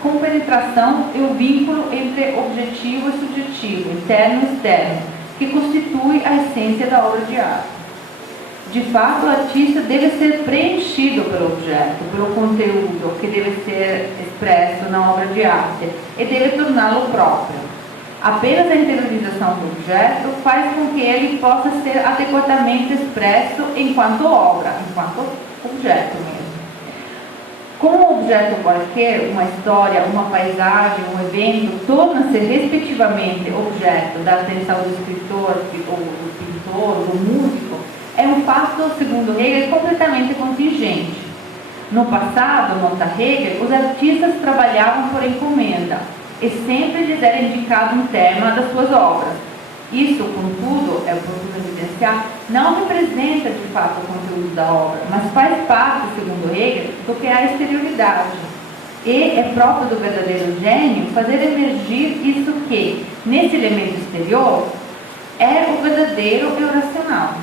compenetração e o vínculo entre objetivo e subjetivo, interno e externo, que constitui a essência da obra de arte. De fato, o artista deve ser preenchido pelo objeto, pelo conteúdo que deve ser expresso na obra de arte e deve torná-lo próprio. Apenas a interiorização do objeto faz com que ele possa ser adequadamente expresso enquanto obra, enquanto objeto mesmo. Como um objeto qualquer, uma história, uma paisagem, um evento, torna-se respectivamente objeto da atenção do escritor, ou do pintor, do músico, é um fato, segundo Hegel, completamente contingente. No passado, nota Hegel, os artistas trabalhavam por encomenda e sempre lhes era indicado um tema das suas obras. Isso, contudo, é oportuno evidenciar, não representa de fato o conteúdo da obra, mas faz parte, segundo Hegel, do que é a exterioridade. E é próprio do verdadeiro gênio fazer emergir isso que, nesse elemento exterior, é o verdadeiro e o racional.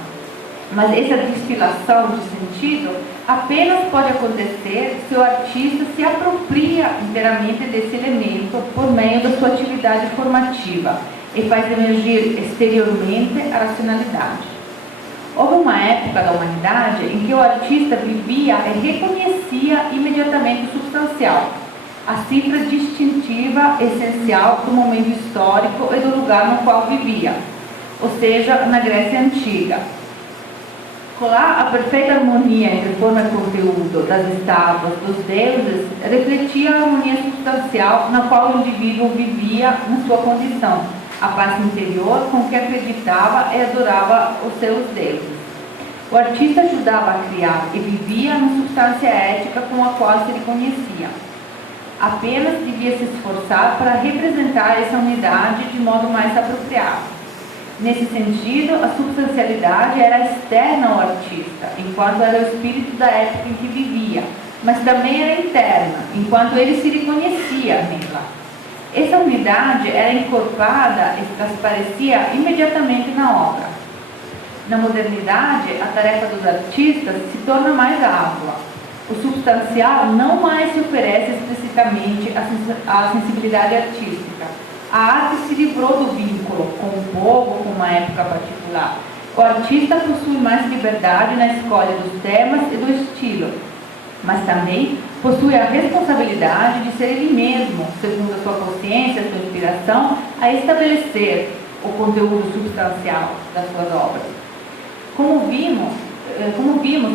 Mas essa destilação de sentido apenas pode acontecer se o artista se apropria inteiramente desse elemento por meio da sua atividade formativa e faz emergir exteriormente a racionalidade. Houve uma época da humanidade em que o artista vivia e reconhecia imediatamente o substancial, a cifra distintiva essencial do momento histórico e do lugar no qual vivia, ou seja, na Grécia Antiga. Lá, a perfeita harmonia entre forma e conteúdo das estátuas, dos deuses, refletia a harmonia substancial na qual o indivíduo vivia na sua condição, a paz interior com que acreditava e adorava os seus deuses. O artista ajudava a criar e vivia na substância ética com a qual se reconhecia. Apenas devia se esforçar para representar essa unidade de modo mais apropriado. Nesse sentido, a substancialidade era externa ao artista, enquanto era o espírito da época em que vivia, mas também era interna, enquanto ele se reconhecia nela. Essa unidade era encorpada e transparecia imediatamente na obra. Na modernidade, a tarefa dos artistas se torna mais árdua. O substancial não mais se oferece explicitamente à sensibilidade artística. A arte se livrou do vínculo com o povo, com uma época particular. O artista possui mais liberdade na escolha dos temas e do estilo, mas também possui a responsabilidade de ser ele mesmo, segundo a sua consciência, a sua inspiração, a estabelecer o conteúdo substancial das suas obras. Como vimos,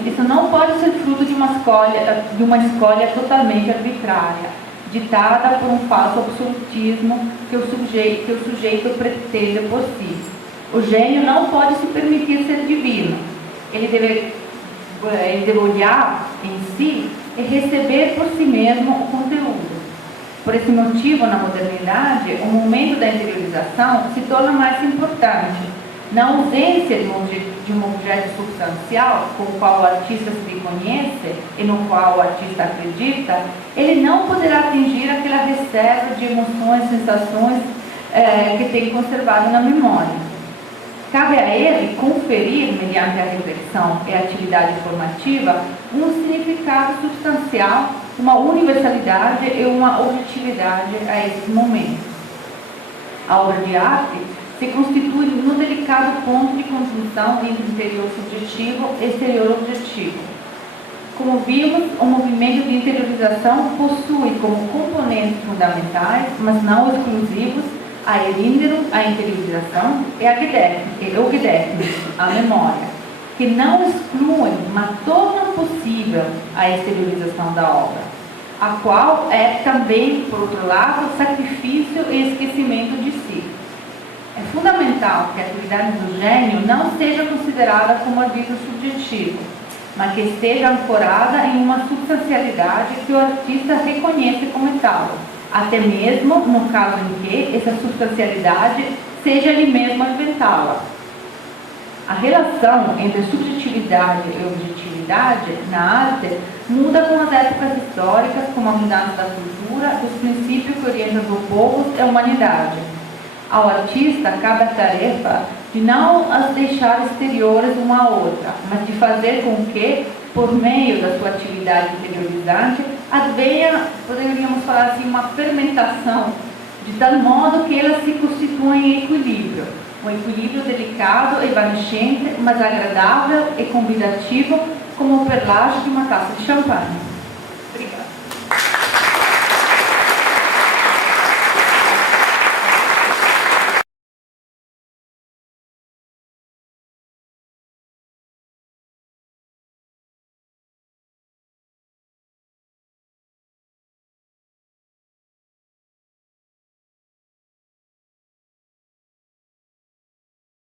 isso não pode ser fruto de uma escolha totalmente arbitrária, ditada por um falso absolutismo que o sujeito pretende por si. O gênio não pode se permitir ser divino. Ele deve olhar em si e receber por si mesmo o conteúdo. Por esse motivo, na modernidade, o momento da interiorização se torna mais importante. Na ausência de um objeto substancial com o qual o artista se reconhece e no qual o artista acredita, ele não poderá atingir aquela reserva de emoções, sensações que tem conservado na memória. Cabe a ele conferir, mediante a reflexão e a atividade formativa, um significado substancial, uma universalidade e uma objetividade a esses momentos. A obra de arte se constitui no delicado ponto de conjunção entre interior subjetivo e exterior objetivo. Como vimos, o movimento de interiorização possui como componentes fundamentais, mas não exclusivos, a erínderon, a interiorização, e o gedächtnis, a memória, que não excluem, mas tornam possível a exteriorização da obra, a qual é também, por outro lado, sacrifício e esquecimento de si. É fundamental que a atividade do gênio não seja considerada como aviso subjetivo, mas que esteja ancorada em uma substancialidade que o artista reconhece como tal, até mesmo no caso em que essa substancialidade seja ele mesmo a inventá-la. A relação entre subjetividade e objetividade na arte muda com as épocas históricas, com a mudança da cultura, dos princípios que orientam os povos e a humanidade. Ao artista cabe a tarefa de não as deixar exteriores uma à outra, mas de fazer com que, por meio da sua atividade interiorizante, advenha, poderíamos falar assim, uma fermentação, de tal modo que elas se constituam em equilíbrio. Um equilíbrio delicado, evanescente, mas agradável e convidativo, como o perlaje de uma taça de champanhe. Obrigada.